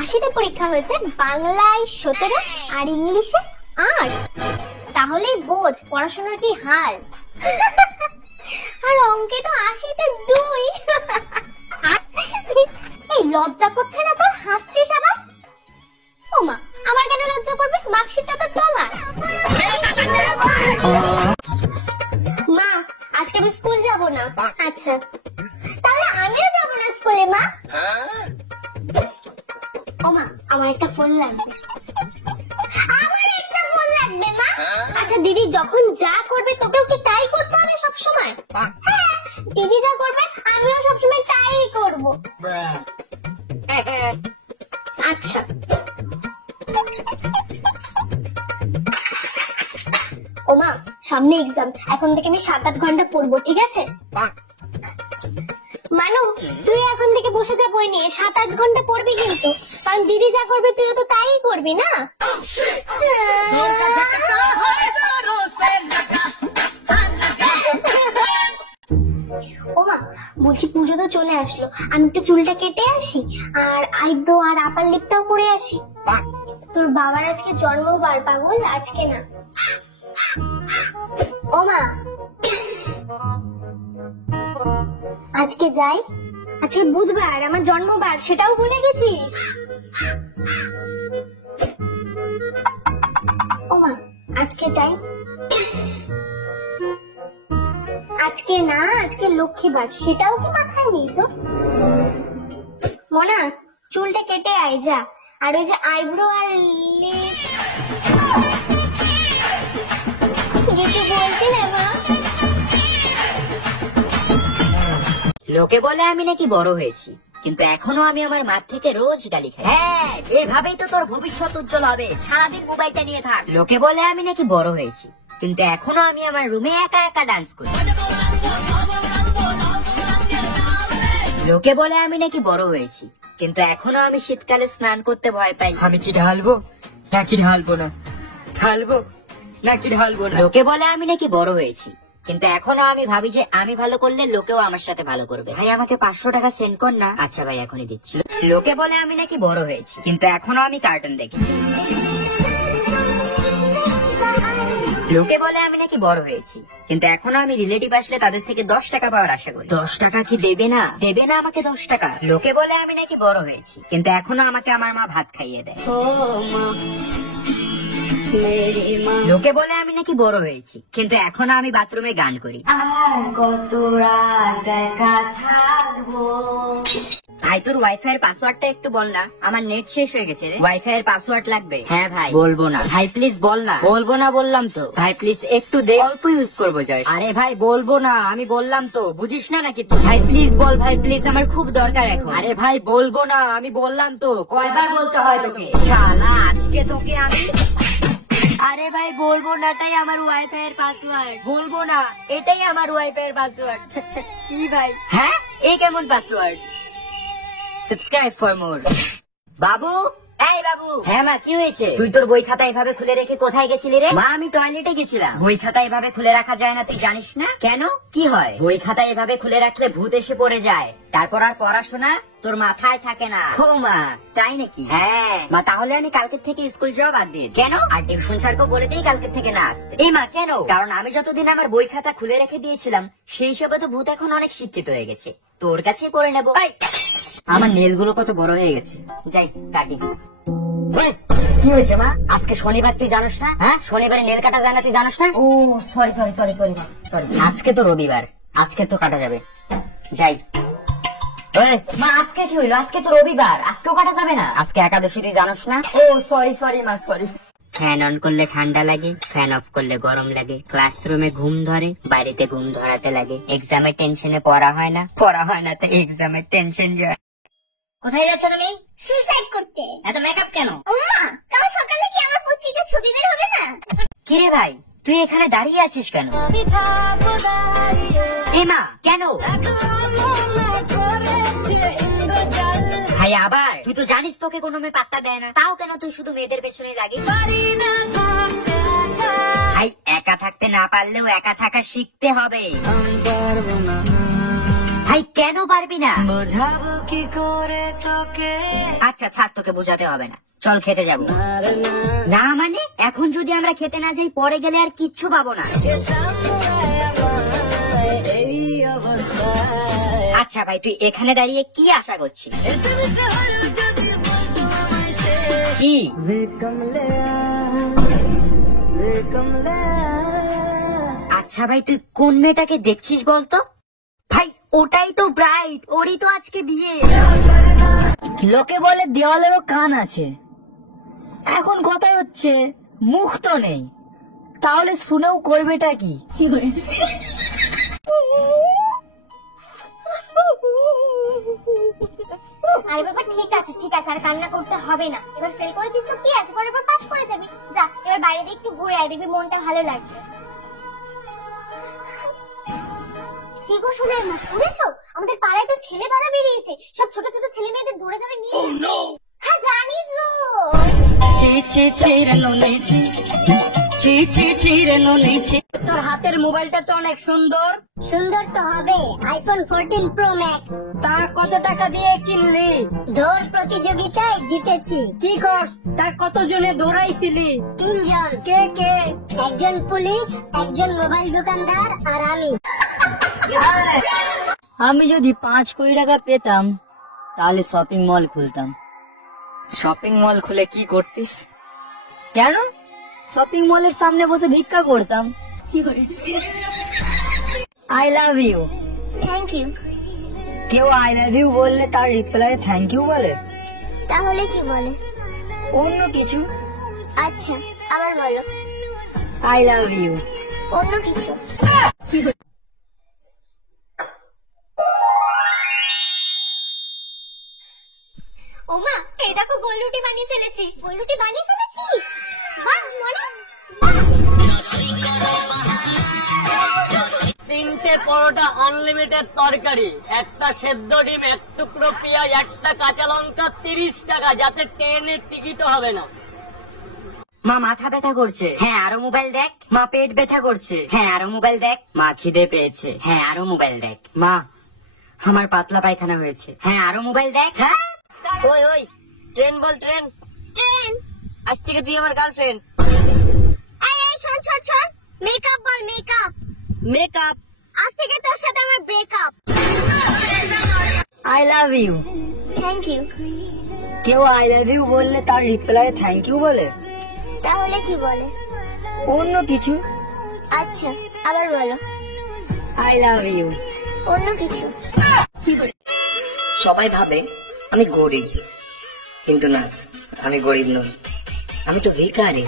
80তে পরীক্ষা হয়েছে, বাংলায় 17 আর ইংলিশে 8। তাহলেই বোঝ পড়াশোনার কি হাল। আর অঙ্কে তো 80তে 2। এই লজ্জা করছে না তোর? হাসছিস আবার? ও মা, আমার কেন লজ্জা করবে? মার্কশিটটা তো তোমার। মা, আজকে আমি স্কুল যাব না। আচ্ছা, তাহলে আমিও যাব না স্কুলে মা। ও মা, আমার একটা ফোন লাগবে। আমার একটা ফোন লাগবে মা। আচ্ছা দিদি যখন যা করবে তোকেও কি তাই করতে হবে সব সময়? হ্যাঁ, দিদি যা করবে আমিও সব সময় তাই করব। আচ্ছা। ও মা, সামনে এক্সাম, এখন থেকে আমি 7-8 ঘন্টা পড়বো, ঠিক আছে? মানু, তুই এখন থেকে বসে যা বই নিয়ে, 7-8 ঘন্টা পড়বি কিন্তু, কারণ দিদি যা করবে তুইও তো তাই করবি না। ও মা, বলছি পুজো তো চলে আসলো, আমি একটু চুলটা কেটে আসি আর আইব্রো আর আপার লিপটাও করে আসি। তোর বাবার আজকে জন্মবার পাগল, আজকে না। ও মা, আজকে যাই? আজকে বুধবার, আমার জন্মবার, সেটাও ভুলে গেছিস? ও মা, আজকে যাই? আজকে না, আজকে লক্ষ্মীবার, সেটাও কি মাথায় নেই তো? মোনা, চুলটা কেটে আয় যা, আর ওই যে আইব্রো আর কিছু বলছিলে মা? লোকে বলে আমি নাকি বড় হয়েছি, কিন্তু এখনো আমি আমার মা থেকে রোজ গালি খাই। হ্যাঁ, এভাবেই তো তোর ভবিষ্যৎ উজ্জ্বল হবে, সারাদিন মোবাইলটা নিয়ে থাক। লোকে বলে আমি নাকি বড় হয়েছি, কিন্তু এখনো আমি আমার রুমে একা একা ডান্স করি। লোকে বলে আমি নাকি বড় হয়েছি, কিন্তু এখনো আমি শীতকালে স্নান করতে ভয় পাই। আমি কি ঢালবো নাকি ঢালবো না, ঢালবো নাকি ঢালবো না। লোকে বলে আমি নাকি বড় হয়েছি, কিন্তু এখনো আমি ভাবি যে আমি ভালো করলে লোকেও আমার সাথে ভালো করবে। ভাই আমাকে 500 টাকা সেন্ড কর না। আচ্ছা ভাই, এখনই দিচ্ছি। লোকে বলে আমি নাকি বড় হয়েছি, কিন্তু এখনো আমি কার্টুন দেখি। লোকে বলে আমি নাকি বড় হয়েছি, কিন্তু এখনো আমি রিলেটিভ আসলে তাদের থেকে 10 টাকা পাওয়ার আশা করি। 10 টাকা কি দেবে না? দেবে না আমাকে 10 টাকা? লোকে বলে আমি নাকি বড় হয়েছি, কিন্তু এখনো আমাকে আমার মা ভাত খাইয়ে দেয়। লোকে বলে আমি নাকি বড় হয়েছি, কিন্তু এখনো আমি বাথরুমে গান করি। আর কত রাত একা থাকবো। ভাই তোর ওয়াইফাই এর পাসওয়ার্ডটা একটু বল না, আমার নেট শেষ হয়ে গেছে রে। ওয়াইফাই এর পাসওয়ার্ড লাগবে? হ্যাঁ ভাই। বলবো না ভাই, প্লিজ বল না। বলবো না বললাম তো ভাই, প্লিজ একটু দে, অল্প ইউজ করবো জাস্ট। আরে ভাই বলবো না, আমি বললাম তো, বুঝিস না নাকি তুই? ভাই প্লিজ বল ভাই, প্লিজ, আমার খুব দরকার এখন। আরে ভাই বলবো না, আমি বললাম তো, কয়বার বলতে হয় তোকে? শালা আজকে তোকে আমি। আরে ভাই বলবো না, তাই আমার ওয়াইফাই এর পাসওয়ার্ড। বলবো না, এটাই আমার ওয়াইফাই এর পাসওয়ার্ড। কি ভাই? হ্যাঁ, এই কেমন পাসওয়ার্ড? Subscribe for more. বাবু, এই বাবু। হ্যাঁ মা, কি হয়েছে? তুই তোর বই খাতা এভাবে খুলে রেখে কোথায় গেছিলি রে? মা আমি টয়লেটে গেছিলাম। বই খাতা এভাবে খুলে রাখা যায় না, তুই জানিস না? কেন, কি হয়? বই খাতা এভাবে খুলে রাখলে ভূত এসে পড়ে যায়, তারপর আর পড়াশোনা তোর মাথায় থাকে না। ও মা, তাই নাকি? হ্যাঁ মা, তাহলে আমি কালকে থেকে স্কুল যাওয়া বাদ দিয়ে। কেন? আর টিউশন স্যারকে বলে দিই কালকে থেকে না আসতে। এই মা কেন? কারণ আমি যতদিন আমার বই খাতা খুলে রেখে দিয়েছিলাম, সেই হিসেবে তো ভূত এখন অনেক শিক্ষিত হয়ে গেছে, তোর কাছেই পড়ে নেবো। আমার নেল গুলো কত বড় হয়ে গেছে, যাই কাটি। কি হয়েছে মা? আজকে শনিবার, তুই জানোস না? হ্যাঁ, শনিবারে নেল কাটা যায় না, তুই জানোস না? ও sorry sorry sorry sorry sorry. আজকে তো রবিবার, আজকে তো কাটা যাবে, যাই। মা আজকে কি হইলো? আজকে তো রবিবার, আজকেও কাটা যাবে না? আজকে একাদশী, তুই জানোস না? ও সরি সরি মা, সরি। ফ্যান অন করলে ঠান্ডা লাগে, ফ্যান অফ করলে গরম লাগে, ক্লাসরুমে ঘুম ধরে, বাড়িতে ঘুম ধরাতে লাগে, এক্সামের টেনশনে পড়া হয় না, পড়া হয় না, তাই এক্সামের টেনশন যায়। কোথায় যাচ্ছ তুমি? সুইসাইড করতে। এত মেকআপ কেন? ওমা, কাল সকালে কি আমার পত্রিকার ছবি বের হবে না? কি রে ভাই, তুই এখানে দাঁড়িয়ে আছিস কেন? এমা কেন? ভাই আবার? তুই তো জানিস তোকে কোনো মেয়ে পাত্তা দেয় না, তাও কেন তুই শুধু মেয়েদের পেছনে লাগিস? ভাই একা থাকতে না পারলেও একা থাকা শিখতে হবে। ভাই কেন পারবি না? বোঝাবো কি করে তোকে? আচ্ছা ছাড়, তোকে বোঝাতে হবে না, চল খেতে যাবো। না মানে এখন যদি আমরা খেতে না যাই পরে গেলে আর কিচ্ছু পাবো না। আচ্ছা ভাই তুই এখানে দাঁড়িয়ে কি আশা করছিস? কি? আচ্ছা ভাই তুই কোন মেয়েটাকে দেখছিস বলতো? ভাই ওটাই তো ব্রাইট, ওরই তো আজকে বিয়ে। লোকে বলে দেওয়ালেরও কান আছে, এখন কথা হচ্ছে মুখ তো নেই, তাহলে শুনেও করবেটা কি? আরে বাবা ঠিক আছে ঠিক আছে, আর কান্না করতে হবে না। এবার ফেল করেছিস তো কি আছে, পরের বার পাস করে যাবি। যা এবার বাইরে দিয়ে একটু ঘুরে আয়, দেখবি মনটা ভালো লাগবে। কি গো শুনে না, শুনেছো আমাদের পাড়ায় তো ছেলে ধরা বেরিয়েছে, সব ছোট ছোট ছেলে মেয়েদের ধরে ধরে নিয়ে। হ্যাঁ জানি তো। তোর হাতের মোবাইলটা তো অনেক সুন্দর। সুন্দর তো হবে, আইফোন 14 প্রো ম্যাক্স। তা কত টাকা দিয়ে কিনলি? দৌড় প্রতিযোগিতায় জিতেছি। কি করস? তা কত জনে দৌড়াইছিলি? 3 জন। কে কে? একজন পুলিশ, একজন মোবাইল দোকানদার আর আমি। আমি যদি 5 কোটি টাকা পেতাম তাহলে শপিং মল খুলতাম। শপিং মল খুলে কি করতিস? কেন? শপিং মলের সামনে বসে ভিক্ষা করতাম। I love you. Thank you. কেউ আই লাভ ইউ বললে তার রিপ্লাই থ্যাংক ইউ বলে? তাহলে কি বলে? অন্য কিছু। আচ্ছা আবার বলো। I love you. অন্য কিছু। ওমা এই দেখো গোল রুটি বানিয়ে ফেলেছি। গোল রুটি বানিয়ে ফেলেছিস? বাহ মনে। 3টে পরোটা, আনলিমিটেড তরকারি, একটা সেদ্ধ ডিম, 1 টুকরো পেঁয়াজ, একটা কাঁচা লঙ্কা, 30 টাকা, যাতে ট্রেনের টিকিটও হবে না। মা মাথা ব্যথা করছে, হ্যাঁ আরো মোবাইল দেখ। মা পেট ব্যথা করছে, হ্যাঁ আরো মোবাইল দেখ। মা খিদে পেয়েছে, হ্যাঁ আরো মোবাইল দেখ। মা আমার পাতলা পায়খানা হয়েছে, হ্যাঁ আরো মোবাইল দেখ। হ্যাঁ ওই ওই ট্রেন বল, ট্রেন। ট্রেন। আজ থেকে তুই আমার গার্লফ্রেন্ড। এই শোন শোন শোন, মেকআপ বল মেকআপ। মেকআপ। আজ থেকে তোর সাথে আমার breakup. I love you. Thank you. কেউ আই লাভ ইউ বললে তার রিপ্লাই থ্যাংক ইউ বলে? তাহলে কি বলে? অন্য কিছু। আচ্ছা আবার বলো। I love you. অন্য কিছু। সবাই ভাবে আমি গরিব, কিন্তু না, আমি গরিব নই, আমি তো ভিখারি।